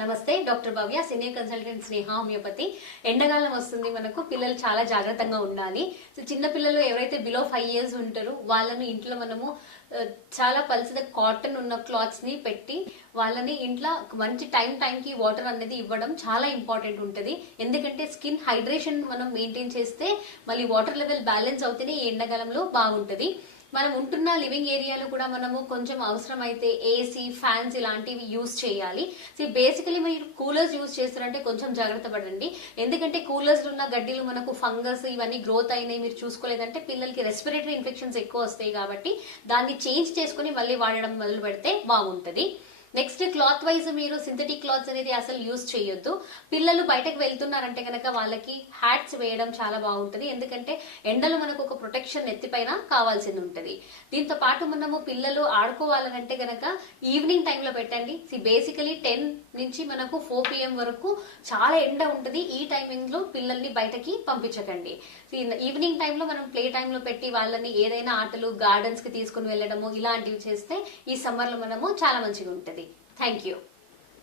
నమస్తే, డాక్టర్ భవ్య, senior consultant స్నేహ homeopathy. ఎండాకాలం వస్తుంది, మనకు పిల్లలు చాలా జాగ్రత్తగా ఉండాలి. సో చిన్న పిల్లలు ఎవరైతే బిలో 5 years ఉంటారో వాళ్ళని ఇంట్లో మనము చాలా పల్చగా కాటన్ ఉన్న క్లాత్స్ ని పెట్టి వాళ్ళని ఇంట్లో మంచి టైంకి వాటర్ అనేది ఇవ్వడం చాలా ఇంపార్టెంట్ ఉంటుంది. ఎందుకంటే స్కిన్ హైడ్రేషన్ మనం మెయింటైన్ చేస్తే మళ్ళీ వాటర్ లెవెల్ బ్యాలెన్స్ అవుతేనే ఈ ఎండాకాలంలో బాగుంటది. మనం ఉంటున్న లివింగ్ ఏరియాలో కూడా మనము కొంచెం అవసరం అయితే ఏసీ, ఫ్యాన్స్ ఇలాంటివి యూజ్ చేయాలి. సో బేసికలీ మీరు కూలర్స్ యూజ్ చేస్తారంటే కొంచెం జాగ్రత్త పడండి. ఎందుకంటే కూలర్స్ ఉన్న గడ్డిలు మనకు ఫంగస్ ఇవన్నీ గ్రోత్ అయినాయి, మీరు చూసుకోలేదంటే పిల్లలకి రెస్పిరేటరీ ఇన్ఫెక్షన్స్ ఎక్కువ వస్తాయి. కాబట్టి దాన్ని చేంజ్ చేసుకుని మళ్ళీ వాడడం మొదలు పెడితే బాగుంటది. నెక్స్ట్, క్లాత్ వైజ్ మీరు సింథటిక్ క్లాత్స్ అనేది అసలు యూజ్ చేయొద్దు. పిల్లలు బయటకు వెళ్తున్నారంటే కనుక వాళ్ళకి హ్యాట్స్ వేయడం చాలా బాగుంటది. ఎందుకంటే ఎండలు మనకు ఒక ప్రొటెక్షన్ ఎత్తిపైన కావాల్సింది ఉంటది. దీంతో పాటు మనము పిల్లలు ఆడుకోవాలనంటే కనుక ఈవినింగ్ టైంలో పెట్టండి. బేసికలీ 10 నుంచి మనకు 4 PM వరకు చాలా ఎండ ఉంటది. ఈ టైమింగ్ లో పిల్లల్ని బయటకి పంపించకండి. ఈవినింగ్ టైంలో మనం ప్లే టైంలో పెట్టి వాళ్ళని ఏదైనా ఆటలు, గార్డెన్స్ కి తీసుకుని వెళ్ళడము ఇలాంటివి చేస్తే ఈ సమ్మర్ లో మనము చాలా మంచిగా ఉంటది. Thank you.